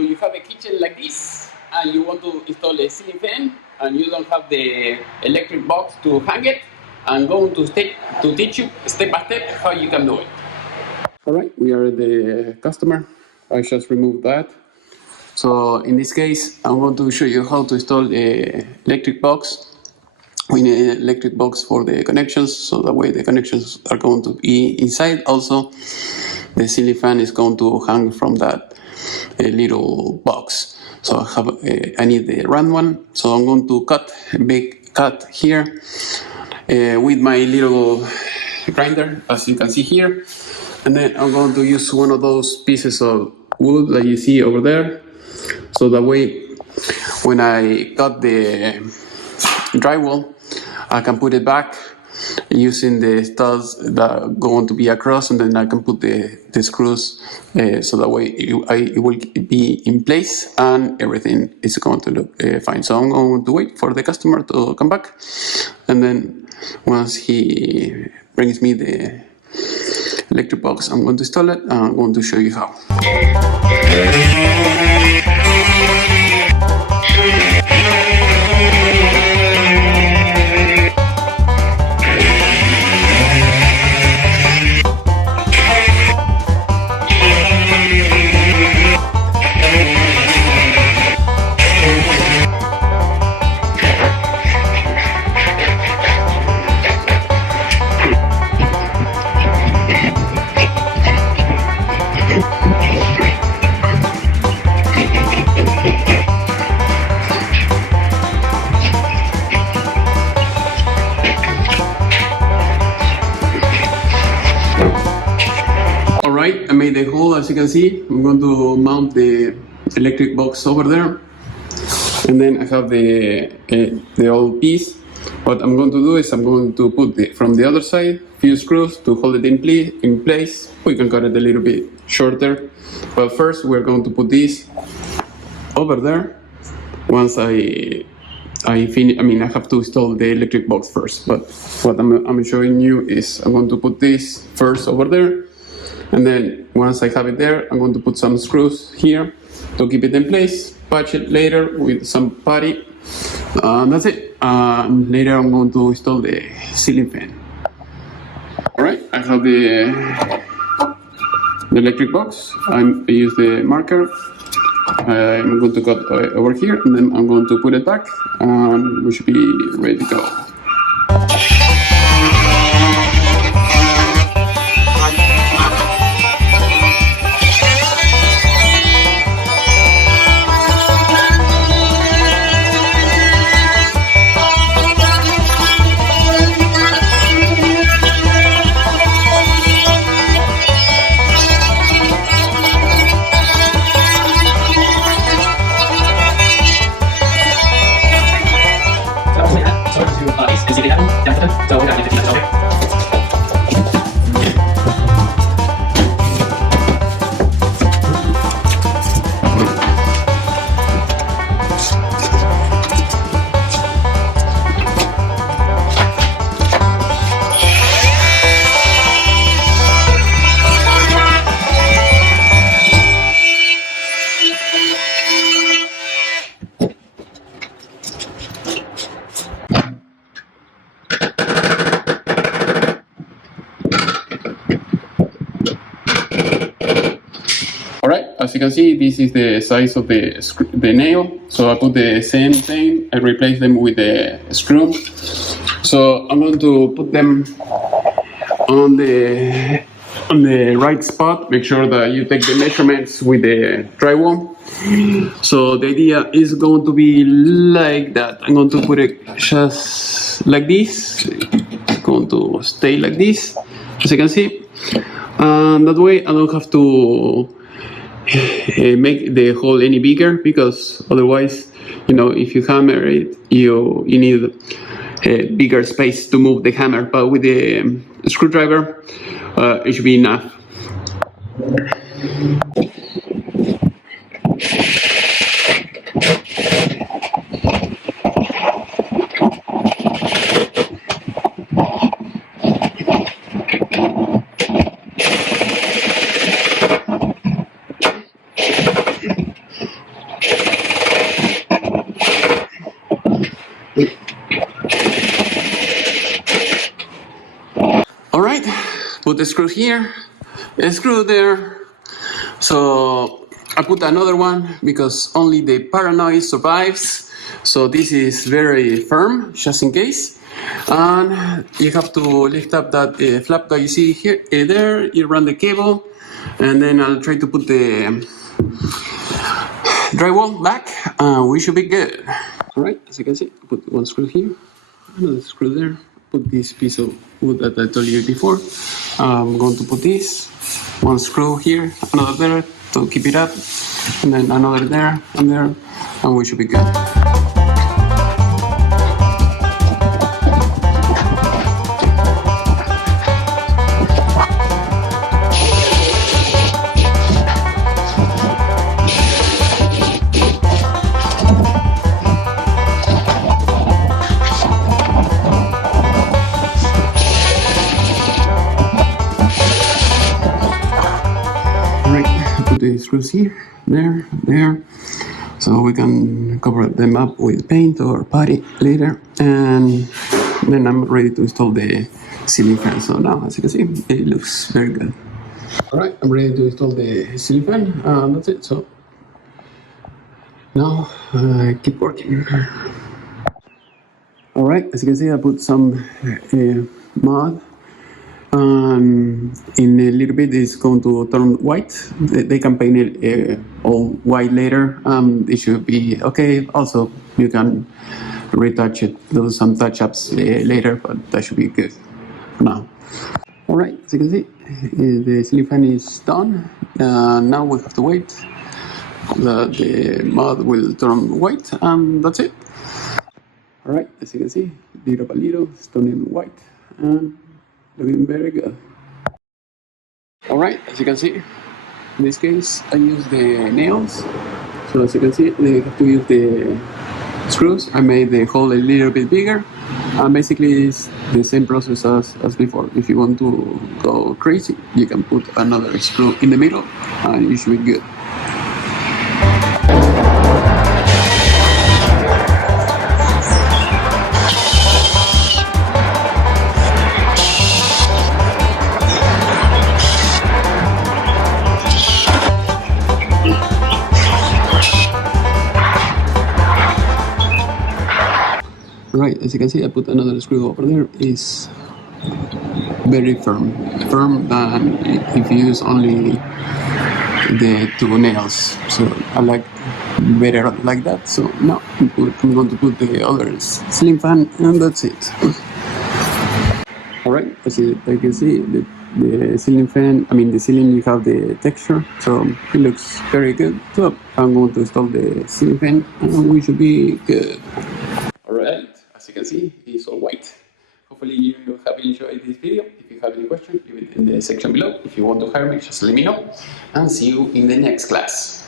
you have a kitchen like this and you want to install a ceiling fan and you don't have the electric box to hang it, I'm going to teach you step by step how you can do it. All right, we are the customer. I just removed that. So in this case, I'm going to show you how to install a electric box. We need an electric box for the connections, so that way the connections are going to be inside. Also, the ceiling fan is going to hang from that little box. So I need the round one. So I'm going to cut a big cut here with my little grinder, as you can see here. And then I'm going to use one of those pieces of wood that you see over there. So that way, when I cut the drywall, I can put it back using the studs that are going to be across, and then I can put the screws so that way it will be in place and everything is going to look fine. So I'm going to wait for the customer to come back, and then once he brings me the electric box, I'm going to install it and I'm going to show you how. Alright, I made the hole, as you can see. I'm going to mount the electric box over there. And then I have the old piece. What I'm going to do is I'm going to put from the other side few screws to hold it in place. We can cut it a little bit shorter. But first we're going to put this over there. Once I finish, I have to install the electric box first. But what I'm showing you is I'm going to put this first over there. And then once I have it there, I'm going to put some screws here to keep it in place, patch it later with some putty. That's it. Later I'm going to install the ceiling fan. Alright, I have the electric box. I use the marker. I'm going to cut over here, and then I'm going to put it back, and we should be ready to go. Alright, as you can see, this is the size of the nail. So I put the same thing, I replace them with the screw. So I'm going to put them on the right spot. Make sure that you take the measurements with the drywall. So the idea is going to be like that. I'm going to put it just like this. It's going to stay like this, as you can see. And that way I don't have to make the hole any bigger, because otherwise, if you hammer it, you need a bigger space to move the hammer. But with the screwdriver, it should be enough. the screw here, a screw there. So I put another one because only the paranoid survives. So this is very firm, just in case. And you have to lift up that flap that you see here, there. You run the cable, and then I'll try to put the drywall back. We should be good. All right, as you can see, put one screw here, another screw there. Put this piece of wood that I told you before. I'm going to put this one screw here, another there to keep it up, and then another there and there, and we should be good. The screws here, there, so we can cover them up with paint or putty later, and then I'm ready to install the ceiling fan. So now, as you can see, it looks very good. All right, I'm ready to install the ceiling fan. That's it. So now keep working. All right, as you can see, I put some mud. In a little bit it's going to turn white. They can paint it all white later. It should be okay. Also, you can retouch it, do some touch-ups later, but that should be good for now. All right, as you can see, the ceiling fan is done. Now we have to wait that the mud will turn white, and that's it. All right, as you can see, little by little, it's turning white, and looking very good. All right, as you can see, in this case, I use the nails. So as you can see, they have to use the screws. I made the hole a little bit bigger. Basically, it's the same process as before. If you want to go crazy, you can put another screw in the middle, and you should be good. Right, as you can see, I put another screw over there. It's very firm than if you use only the two nails. So I like better like that. So now I'm going to put the other ceiling fan, and that's it. All right, as you can see, the ceiling fan, the ceiling, you have the texture, so it looks very good. So I'm going to install the ceiling fan, and we should be good. All right. As you can see, it's all white. Hopefully you have enjoyed this video. If you have any questions, leave it in the section below. If you want to hire me, just let me know. And see you in the next class.